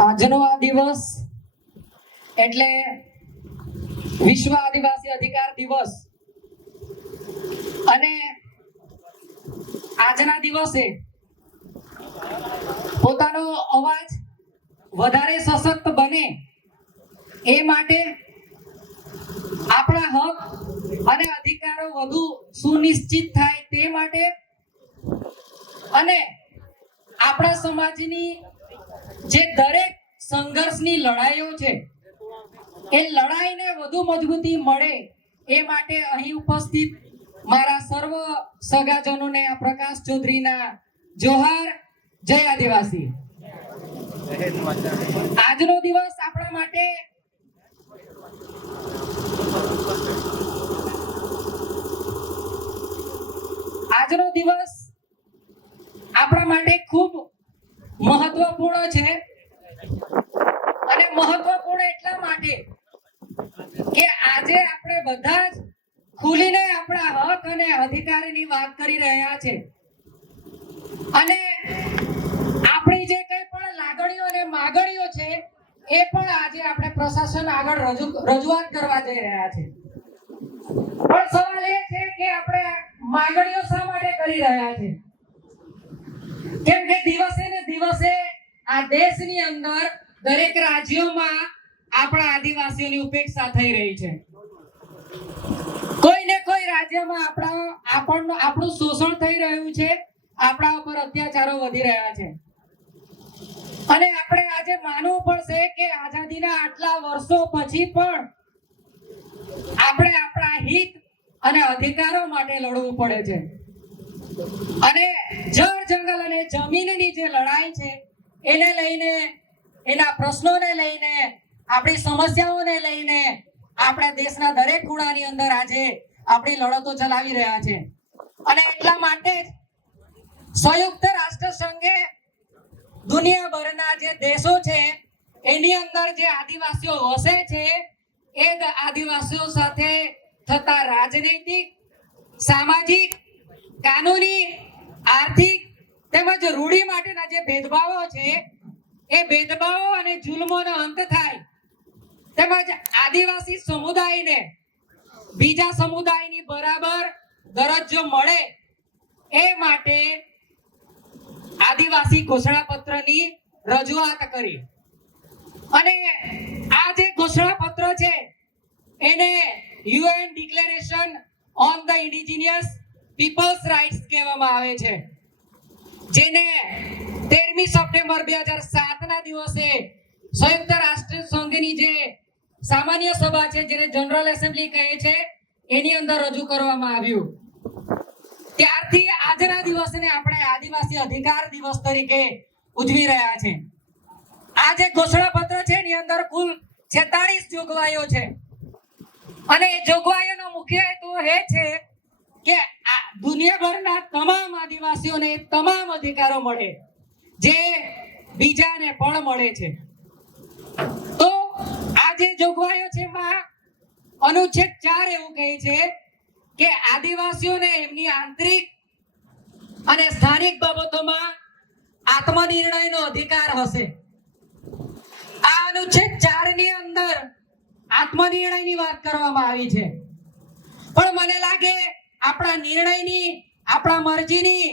આજનો આ દિવસ એટલે વિશ્વ આદિવાસી અધિકાર દિવસ. અને આજના દિવસે પોતાનો અવાજ વધારે સશક્ત બને એ માટે આપણા હક અને અધિકારો વધુ સુનિશ્ચિત થાય તે માટે અને આપણા સમાજની જે દરેક સંઘર્ષની લડાઈઓ છે, એ લડાઈને વધુ મજબૂતી મળે એ માટે અહીં ઉપસ્થિત મારા સર્વ સગાજનોને આ પ્રકાશ ચૌધરીના જોહાર જય આદિવાસી. આજનો દિવસ આપણા માટે આજનો દિવસ આપણા માટે ખૂબ મહત્વપૂર્ણ છે. અને મહત્વપૂર્ણ એટલા માટે કે આજે આપણે બધા જ ખુલીને આપણા હક અને અધિકારની વાત કરી રહ્યા છે. અને આપણી જે કંઈ પણ લાગણીઓ અને માગણીઓ છે, એ પણ આજે આપણે પ્રશાસન આગળ રજૂ, રજૂઆત કરવા જઈ રહ્યા છે. પણ સવાલ એ છે કે આપણે માગણીઓ શા માટે કરી રહ્યા છે? કેમ કે દિવસે ને દિવસે આ દેશની અંદર દરેક રાજ્યોમાં આપણા આદિવાસીઓની ઉપેક્ષા થઈ રહી છે. કોઈ ને કોઈ રાજ્યમાં આપણા આપણનું આપણું શોષણ થઈ રહ્યું છે, આપણા ઉપર અત્યાચારો વધી રહ્યા છે. અને આપણે આજે માનવું પડશે કે આઝાદીના આટલા વર્ષો પછી પણ આપણે આપણા હિત અને અધિકારો માટે લડવું પડે છે. અને જળ જંગલ અને જમીનની જે લડાઈ છે એને લઈને, એના પ્રશ્નોને લઈને, આપણી સમસ્યાઓને લઈને આપણા દેશના દરેક ખૂણાની અંદર આજે આપણી લડતો ચલાવી રહ્યા છે. અને એટલા માટે સંયુક્ત રાષ્ટ્ર સંઘે દુનિયાભરના જે દેશો છે, એની અંદર જે આદિવાસીઓ વસે છે, એ જ આદિવાસીઓ સાથે થતા રાજનૈતિક, સામાજિક, કાનૂની, આર્થિક તેમજ રૂઢી માટેના જે ભેદભાવો છે, એ ભેદભાવો અને જુલ્મોનો અંત થાય. તેમજ આદિવાસી સમુદાયને બીજા સમુદાયની બરાબર દરજ્જો મળે, એ માટે આદિવાસી ઘોષણાપત્રની રજૂઆત કરી. અને આ જે ઘોષણાપત્ર છે, એને UN declaration on the indigenous peoples rights કહેવામાં આવે છે. જેને તેરમી સપ્ટેમ્બર બે હજાર સાતના દિવસે સંયુક્ત રાષ્ટ્ર સંઘની જે સામાન્ય સભા છે, જેને જનરલ એસેમ્બલી કહે છે, એની અંદર રજૂ કરવામાં આવ્યું. ત્યારથી આજના દિવસને આપણે આદિવાસી અધિકાર દિવસ તરીકે ઉજવી રહ્યા છે. આ જે ઘોષણાપત્ર છે, એની અંદર કુલ 46 જોગવાઈઓ છે. અને એ જોગવાઈઓનો મુખ્ય હેતુ એ છે કે દુનિયાભરના તમામ આદિવાસીઓને તમામ અધિકારો મળે, જે બીજાને પણ મળે છે. તો આ જે જોગવાઈઓ છે એમાં અનુચ્છેદ ચાર એવું કહે છે કે આદિવાસીઓને એમની આંતરિક અને સ્થાનિક બાબતોમાં આત્મનિર્ણયનો અધિકાર હશે. આ અનુચ્છેદ ચારની અંદર આત્મનિર્ણયની વાત કરવામાં આવી છે. પણ મને લાગે આપણા નિર્ણયની, આપણા મરજીની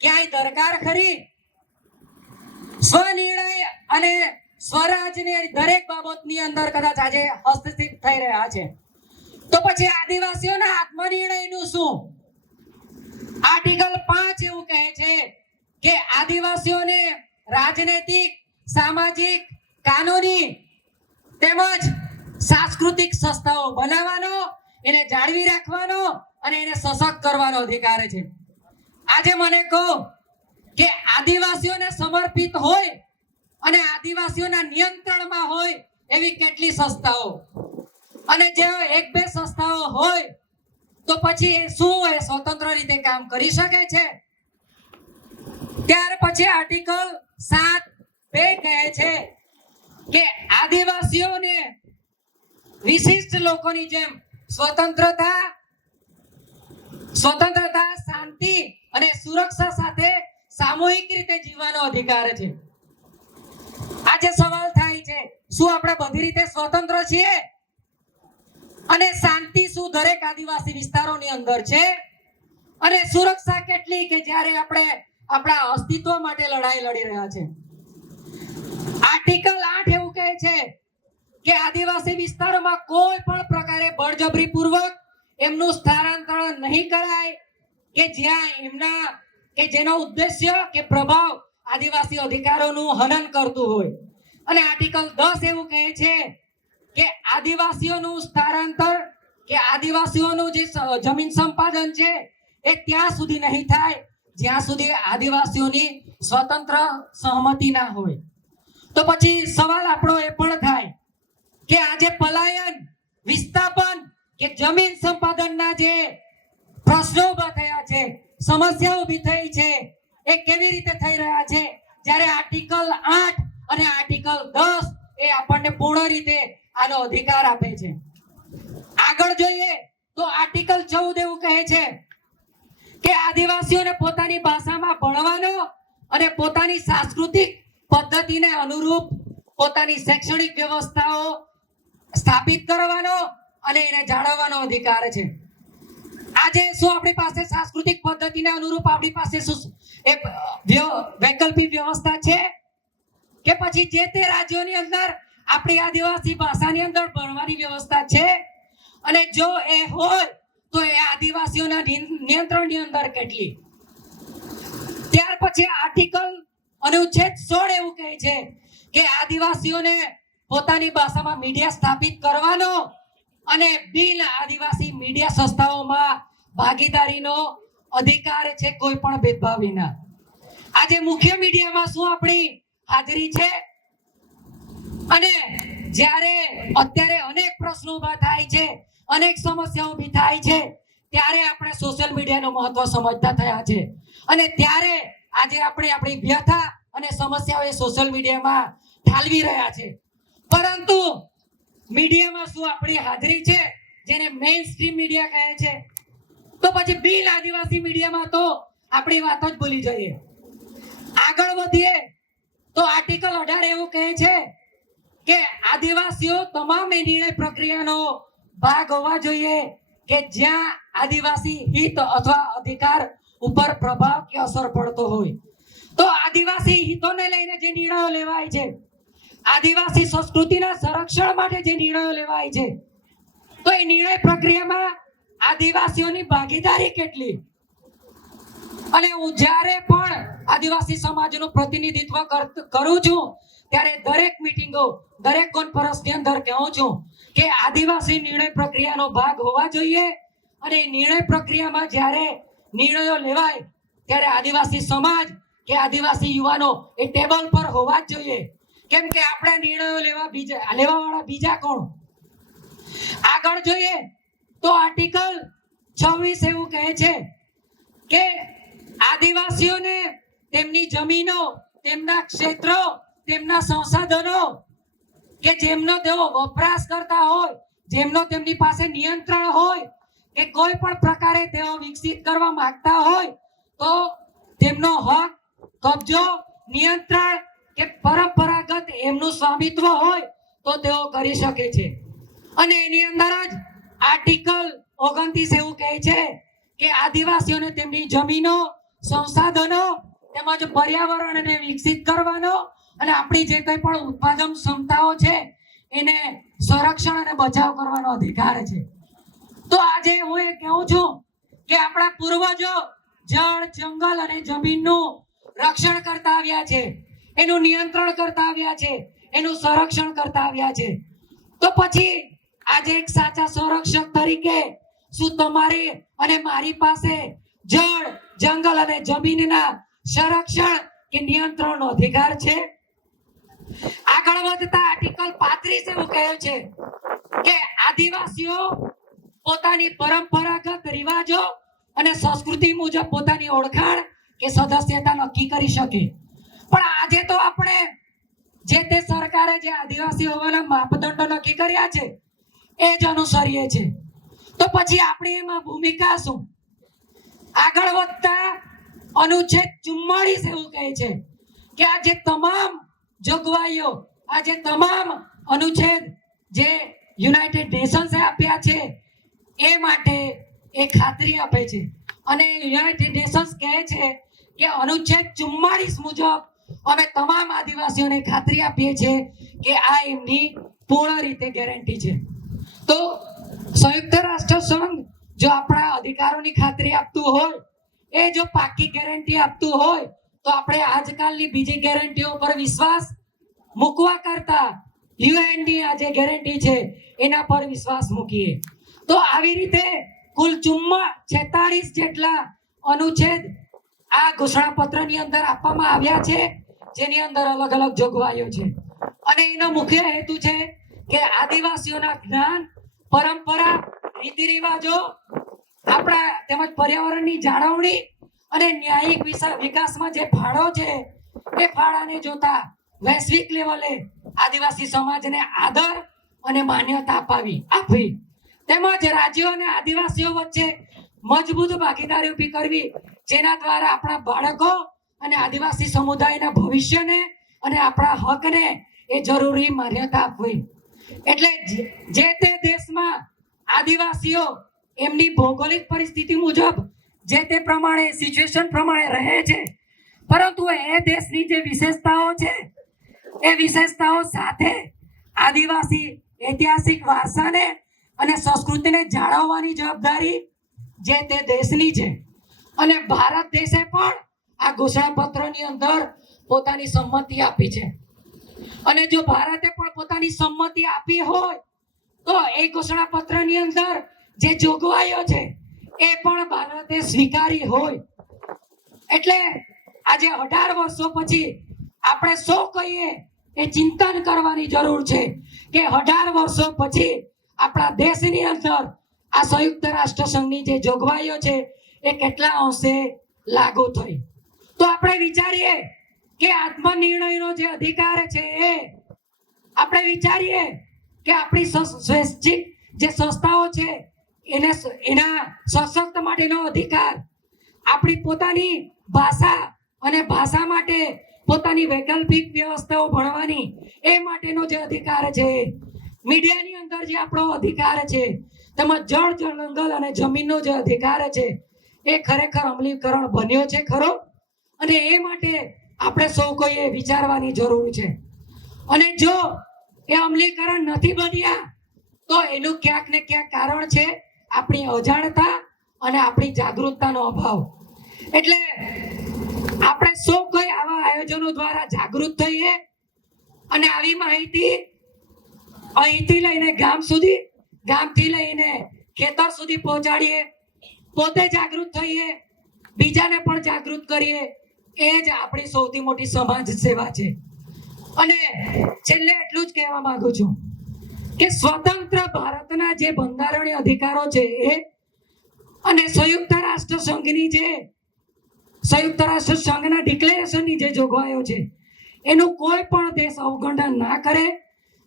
ક્યાંય દરકાર ખરી? સ્વનિર્ણય અને સ્વરાજની દરેક બાબતની અંદર કદાચ આજે હસ્તસ્થિત થઈ રહ્યા છે. તો પછી આદિવાસીઓના આત્મનિર્ણયનું શું? આર્ટિકલ પાંચ એવું કહે છે કે આદિવાસીઓને રાજનૈતિક, સામાજિક, કાનૂની તેમજ સાંસ્કૃતિક સંસ્થાઓ બનાવવાનો, એને જાળવી રાખવાનો અને એને સશક્ત કરવાનો અધિકાર છે. આજે મને કહો કે આદિવાસીઓને સમર્પિત હોય અને આદિવાસીઓના નિયંત્રણમાં હોય એવી કેટલી સંસ્થાઓ? અને જે એક બે સંસ્થાઓ હોય તો પછી એ શું એ સ્વતંત્ર રીતે કામ કરી શકે છે? ત્યાર પછી આર્ટિકલ સાત બે કહે છે કે આદિવાસીઓને વિશિષ્ટ લોકોની જેમ સ્વતંત્રતા સ્વતંત્રતા, શાંતિ અને સુરક્ષા સાથે સામૂહિક રીતે જીવવાનો અધિકાર છે. આજે સવાલ થાય છે, શું આપણે બધી રીતે સ્વતંત્ર છીએ? અને શાંતિ શું દરેક આદિવાસી વિસ્તારોની અંદર છે? અને સુરક્ષા કેટલી કે જ્યારે આપણે આપણા અસ્તિત્વ માટે લડાઈ લડી રહ્યા છે? આર્ટિકલ આઠ એવું કહે છે કે આદિવાસી વિસ્તારોમાં કોઈ પણ પ્રકારે બળજબરી પૂર્વક એમનું સ્થાનાંતરણ નહીં કરાય કે જ્યાં એમના, કે જેનો ઉદ્દેશ્ય કે પ્રભાવ આદિવાસી અધિકારોનું હનન કરતું હોય. અને આર્ટિકલ દસ એવું કહે છે કે આદિવાસીઓનું સ્થળાંતર, કે આદિવાસીઓનું જે જમીન સંપાદન છે, એ ત્યાં સુધી નહીં થાય, જ્યાં સુધી આદિવાસીઓની સ્વતંત્ર સહમતિ ના હોય. તો પછી સવાલ આપણો એ પણ થાય કે આજે પલાયન, વિસ્થાપન કે જમીન સંપાદનના જે પ્રશ્નો ઊભા થયા છે સમસ્યા ઊભી થઈ છે, એ કેવી રીતે થઈ રહ્યા છે? જ્યારે આર્ટિકલ આઠ અને આર્ટિકલ દસ એ આપણને પૂર્ણ રીતે આનો અધિકાર આપે છે. આગળ જોઈએ તો આર્ટિકલ ચૌદ એવું કહે છે કે આદિવાસીઓને પોતાની ભાષામાં ભણવાનો અને પોતાની સાંસ્કૃતિક પદ્ધતિને અનુરૂપ પોતાની શૈક્ષણિક વ્યવસ્થાઓ સ્થાપિત કરવાનો અને એને જાળવવાનો અધિકાર છે. આજે શું આપણી પાસે સાંસ્કૃતિક પદ્ધતિને અનુરૂપ આપણી પાસે શું એ વ્ય- વૈકલ્પિક વ્યવસ્થા છે? કે પછી જે તે રાજ્યોની અંદર આપણી આદિવાસી ભાષાની અંદર ભણવાની વ્યવસ્થા છે? અને જો એ હોય, તો એ આદિવાસીઓના નિયંત્રણની અંદર કેટલી? ત્યાર પછી આર્ટિકલ અનુચ્છેદ સોળ એવું કહે છે કે આદિવાસીઓને પોતાની ભાષામાં મીડિયા સ્થાપિત કરવાનો અને બિન આદિવાસી મીડિયા સંસ્થાઓમાં ભાગીદારીનો અધિકાર છે કોઈ પણ ભેદભાવ વિના. આજે મુખ્ય મીડિયામાં શું આપણી હાજરી છે? અને જ્યારે અત્યારે અનેક પ્રશ્નો ઊભા થાય છે, અનેક સમસ્યાઓ ઊભી થાય છે, ત્યારે આપણે સોશિયલ મીડિયાનું મહત્વ સમજતા થયા છે. અને ત્યારે આજે આપણે આપણી વ્યથા અને સમસ્યાઓ એ સોશિયલ મીડિયામાં ઠાલવી રહ્યા છે. પરંતુ મીડિયામાં શું આપણી હાજરી છે? જેને મેઇન સ્ટ્રીમ મીડિયા કહે છે. તો પછી બિલ આદિવાસી મીડિયામાં તો આપણી વાત જ ભૂલી જઈએ. આગળ વધીએ, તો આર્ટિકલ અઢાર એવું કહે છે કે આદિવાસીઓ તમામ એ નિર્ણય પ્રક્રિયાનો ભાગ હોવા જોઈએ કે જ્યાં આદિવાસી હિત અથવા અધિકાર ઉપર પ્રભાવ કે અસર પડતો હોય. તો આદિવાસી હિતોને લઈને જે નિર્ણયો લેવાય છે આદિવાસી સંસ્કૃતિના સંરક્ષણ માટે જે નિર્ણયો લેવાય છે, તો એ નિર્ણય પ્રક્રિયામાં આદિવાસીઓની ભાગીદારી કેટલી? અને હું જ્યારે પણ આદિવાસી સમાજનું પ્રતિનિધિત્વ કર- છું, ત્યારે દરેક મિટિંગો, દરેક કોન્ફરન્સની અંદર કહું છું કે આદિવાસી નિર્ણય પ્રક્રિયાનો ભાગ હોવા જોઈએ અને નિર્ણય પ્રક્રિયામાં જ્યારે નિર્ણયો લેવાય, ત્યારે આદિવાસી સમાજ કે આદિવાસી યુવાનો એ ટેબલ પર હોવા જ જોઈએ. કેમ કે આપણા નિર્ણયો લેવા બીજા લેવા વાળા બીજા કોણ? આગળ જોઈએ તો આર્ટિકલ છવ્વીસ એવું કહે છે કે આદિવાસીઓને તેમની જમીનો, તેમના ક્ષેત્રો, તેમના સંસાધનો કે જેમનો તેઓ વપરાશ કરતા હોય, જેમનો તેમની પાસે નિયંત્રણ હોય, કે કોઈ પણ પ્રકારે તેઓ વિકસિત કરવા માંગતા હોય, તો તેમનો હક, કબજો, નિયંત્રણ કે પરંપરાગત એમનું સ્વામિત્વ હોય તો તેઓ કરી શકે છે. અને એની અંદર જ આર્ટિકલ ઓગણત્રીસ એવું કહે છે કે આદિવાસીઓને તેમની જમીનો, સંસાધનો તેમજ પર્યાવરણને વિકસિત કરવાનો અને આપણી જે કંઈ પણ ઉત્પાદન ક્ષમતાઓ છે એને સંરક્ષણ અને બચાવ કરવાનો અધિકાર છે. તો આજે હું એ કહું છું કે આપણા પૂર્વજો જળ, જંગલ અને જમીનનું રક્ષણ કરતા આવ્યા છે. એનું નિયંત્રણ કરતા આવ્યા છે, એનું સંરક્ષણ કરતા આવ્યા છે. તો પછી આજે એક સાચા સંરક્ષક તરીકે શું તમારી અને મારી પાસે જળ, જંગલ અને જમીનના સંરક્ષણ કે નિયંત્રણનો અધિકાર છે? આગળ વધતા આર્ટિકલ પાંત્રીસ એવું કહે છે કે આદિવાસીઓ પોતાની પરંપરાગત રિવાજો અને સંસ્કૃતિ મુજબ પોતાની ઓળખાણ કે સદસ્યતા નક્કી કરી શકે. પણ આજે તો આપણે જે તે સરકારે જે આદિવાસી હોવાના માપદંડો નક્કી કર્યા છે, એ જ અનુસરીએ છે તો પછી આપણી એમાં ભૂમિકા શું? આગળ વધતા અનુચ્છેદ ચુમ્માળીસ એવું કહે છે કે આ જે તમામ જોગવાઈઓ, આ જે તમામ અનુચ્છેદ જે યુનાઇટેડ નેશન્સે આપ્યા છે, એ માટે એ ખાતરી આપે છે. અને યુનાઇટેડ નેશન્સ કહે છે કે અનુચ્છેદ ચુમ્માળીસ મુજબ અમે તમામ આદિવાસીઓને ખાતરી આપીએ છીએ કે આ એમની પૂર્ણ રીતે ગેરંટી છે. તો સંયુક્ત રાષ્ટ્ર સંઘ જો આપણા અધિકારોની ખાતરી આપતું હોય, એ જો પાકી ગેરંટી આપતું હોય, તો આપણે આજકાલની બીજી ગેરંટીઓ પર વિશ્વાસ મૂકવા કરતા યુએનની આ જે ગેરંટી છે, એના પર વિશ્વાસ મૂકીએ. તો આવી રીતે કુલ ચુમ્મા છેતાળીસ જેટલા અનુચ્છેદ આ ઘોષણાપત્રની અંદર આપવામાં આવ્યા છે. જેની અંદર અલગ અલગ જોગવાઈઓ છે. અને એનો મુખ્ય હેતુ છે કે આદિવાસીઓના જ્ઞાન, પરંપરા રીતિ રિવાજો આપણા તેમજ પર્યાવરણની જાળવણી અને ન્યાયિક વિકાસમાં જે ફાળો છે, એ ફાળાને જોતા વૈશ્વિક લેવલે આદિવાસી સમાજને આદર અને માન્યતા અપાવી, આપવી. તેમજ રાજ્યો અને આદિવાસીઓ વચ્ચે મજબૂત ભાગીદારી ઊભી કરવી, જેના દ્વારા આપણા બાળકો અને આદિવાસી સમુદાયના ભવિષ્યને અને આપણા હકને એ જરૂરી માન્યતા આપવી. એટલે જે- તે દેશમાં આદિવાસીઓ એમની ભૌગોલિક પરિસ્થિતિ મુજબ જે તે પ્રમાણે સિચ્યુએશન પ્રમાણે રહે છે, પરંતુ એ દેશની જે વિશેષતાઓ છે, એ વિશેષતાઓ સાથે આદિવાસી ઐતિહાસિક વારસાને અને સંસ્કૃતિને જાળવવાની જવાબદારી જે તે દેશની છે. અને ભારત દેશે પણ આ ઘોષણાપત્રની અંદર પોતાની સંમતિ આપી છે. અને જો ભારતે પણ પોતાની સંમતિ આપી હોય, તો એ ઘોષણાપત્રની અંદર જે જોગવાઈઓ છે, એ પણ ભારતે સ્વીકારી હોય. એટલે આજે અઢાર વર્ષો પછી આપણે સૌ કહીએ, એ ચિંતન કરવાની જરૂર છે કે અઢાર વર્ષો પછી આપણા દેશની અંદર આ સંયુક્ત રાષ્ટ્ર સંઘની જે જોગવાઈઓ છે, એ કેટલા અંશે લાગુ થઈ. તો આપણે વિચારીએ કે આત્મનિર્ણયનો જે અધિકાર છે એ આપણે વિચારીએ કે આપણી સ્વૈચ્છિક જે સંસ્થાઓ છે, એને એના સશક્ત માટેનો અધિકાર. આપણી પોતાની ભાષા અને ભાષા માટે પોતાની વૈકલ્પિક વ્યવસ્થાઓ ભણવાની એ માટેનો જે અધિકાર છે. મીડિયાની અંદર જે આપણો અધિકાર છે, તેમાં જળ, જંગલ અને જમીનનો જે અધિકાર છે, એ ખરેખર અમલીકરણ બન્યો છે ખરો? અને એ માટે આપણે સૌ કોઈએ વિચારવાની જરૂર છે. અને જો એ અમલીકરણ નથી બન્યા, તો એનું ક્યાંક ને ક્યાંક કારણ છે આપણી અજાણતા અને આપણી જાગૃતતાનો અભાવ. એટલે આપણે સૌ કોઈ આવા આયોજનો દ્વારા જાગૃત થઈએ અને આવી માહિતી અહીંથી લઈને ગામ સુધી, ગામથી લઈને ખેતર સુધી પહોંચાડીએ, પોતે જાગૃત થઈએ, બીજાને પણ જાગૃત કરીએ એ જ આપણી સૌથી મોટી સમાજ સેવા છે. અને છેલ્લે એટલું જ કહેવા માંગુ છું કે સ્વતંત્ર ભારતના જે બંધારણીય અધિકારો છે એ અને સંયુક્ત રાષ્ટ્ર સંઘની જે સંયુક્ત રાષ્ટ્ર સંઘના ડિક્લેરેશનની જે જોગવાઈઓ છે, એનું કોઈ પણ દેશ અવગણના ના કરે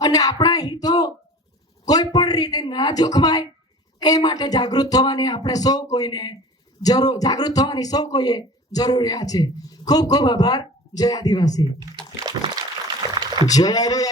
અને આપણા હિતો કોઈ પણ રીતે ના જોખમાય, એ માટે જાગૃત થવાની આપણે સૌ કોઈને જરૂર, જાગૃત થવાની સૌ કોઈએ જરૂરિયાત છે. ખૂબ ખૂબ આભાર. જય આદિવાસી. જય આદિવાસી.